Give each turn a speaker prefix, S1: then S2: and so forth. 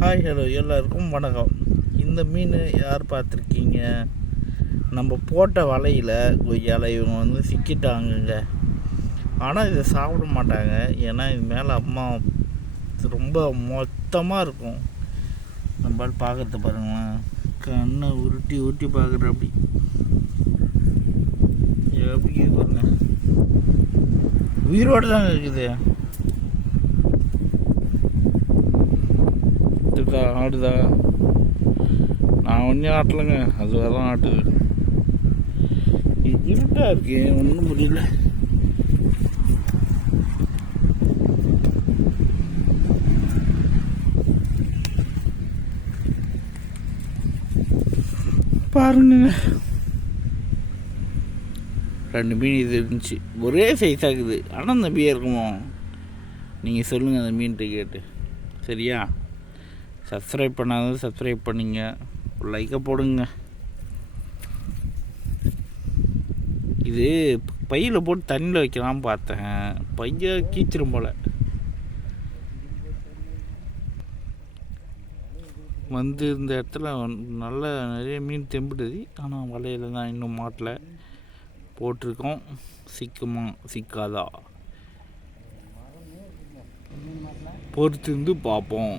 S1: Hi hello எல்லாருக்கும் வணக்கம். இந்த மீன் யார் பார்த்துருக்கீங்க? நம்ம போட்ட வலையில் கொய்யால இவங்க வந்து சிக்கிட்டாங்கங்க. ஆனால் இதை சாப்பிட மாட்டாங்க. ஏன்னா இது மேலே அம்மா ரொம்ப மொத்தமாக இருக்கும். நம்மளால் பார்க்கறது பாருங்களேன். கண்ணை உருட்டி உருட்டி பார்க்குற அப்படி. எப்படி பாருங்க. உயிரோடு தாங்க இருக்குது. ஆட்டுதா ஆடுதா? நான் ஒன்றும் ஆட்டலைங்க. அது தான் ஆட்டுது இருட்டாக இருட்டா ஒன்றும் முடியல பாருங்க. ரெண்டு மீன் இது இருந்துச்சு. ஒரே சைஸ் ஆகுது ஆனால் அந்த மீன் இருக்குமோ? நீங்கள் சொல்லுங்கள் அந்த மீன்கிட்ட கேட்டு. சரியா? சப்ஸ்கிரைப் பண்ணாதது சப்ஸ்கிரைப் பண்ணிங்க. லைக்கை போடுங்க. இது பையில் போட்டு தண்ணியில் வைக்கலாம் பார்த்தேன். பைய கீச்சிரும் போல். வந்து இந்த இடத்துல நல்ல நிறைய மீன் தெம்பிடுது. ஆனால் வலையில் தான் இன்னும் மாட்டல. போட்டிருக்கோம். சிக்குமா சிக்காதா? பொறுத்திருந்து பார்ப்போம்.